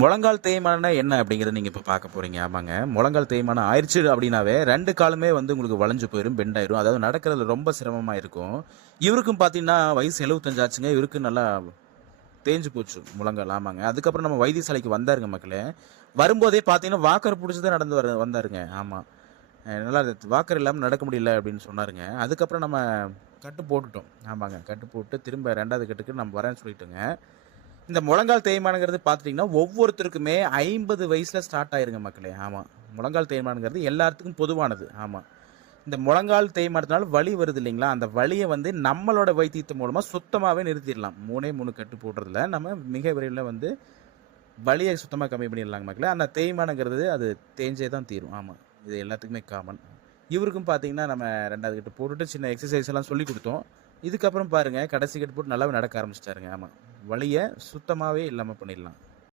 முழங்கால் தேய்மானம்னா என்ன அப்படிங்கிறத நீங்கள் இப்போ பார்க்க போகிறீங்க ஆமாங்க. முழங்கால் தேய்மானம் ஆயிடுச்சு அப்படின்னாவே ரெண்டு காலுமே வந்து உங்களுக்கு வளைஞ்சு போயிடும் பெண்ட் ஆயிரும். அதாவது நடக்கிறது ரொம்ப சிரமமாக இருக்கும். இவருக்கும் பார்த்தீங்கன்னா வயசு எழுபத்தஞ்சாச்சுங்க இவருக்கு நல்லா தேஞ்சு போச்சு முழங்கால். ஆமாங்க. அதுக்கப்புறம் நம்ம வைத்தியசாலைக்கு வந்தாருங்க மக்களே. வரும்போதே பார்த்தீங்கன்னா வாக்கர் பிடிச்சி தான் நடந்து வர வந்தாருங்க. ஆமாம் நல்லா வாக்கர் இல்லாமல் நடக்க முடியல அப்படின்னு சொன்னாருங்க. அதுக்கப்புறம் நம்ம கட்டு போட்டுட்டோம். ஆமாங்க. கட்டு போட்டு திரும்ப ரெண்டாவது கட்டுக்கு நம்ம வரேன்னு சொல்லிட்டோங்க. இந்த முழங்கால் தேய்மானங்கிறது பார்த்துட்டிங்கன்னா ஒவ்வொருத்தருக்குமே ஐம்பது வயசில் ஸ்டார்ட் ஆயிருங்க மக்களே. ஆமாம் முழங்கால் தேய்மானங்கிறது எல்லாத்துக்கும் பொதுவானது. ஆமாம் இந்த முழங்கால் தேய்மானத்தினால வலி வருது இல்லைங்களா? அந்த வலியை வந்து நம்மளோட வைத்தியத்து மூலமாக சுத்தமாகவே நிறுத்திடலாம். மூணே மூணு கட்டு போடுறதுல நம்ம மிக விரைவில் வந்து வலியை சுத்தமாக கம்மி பண்ணிடலாங்க மக்களே. அந்த தேய்மானங்கிறது அது தேஞ்சே தான் தீரும். ஆமாம் இது எல்லாத்துக்குமே காமன் இவருக்கும் பார்த்தீங்கன்னா நம்ம ரெண்டாவது கட்டு போட்டுட்டு சின்ன எக்ஸசைஸ் எல்லாம் சொல்லி கொடுத்தோம். இதுக்கப்புறம் பாருங்கள் கடைசி கட்டு போட்டு நல்லாவே நடக்க ஆரம்பிச்சிட்டாருங்க. ஆமாம் வழியை சுத்தமாகவே இல்லாமல் பண்ணிடலாம்.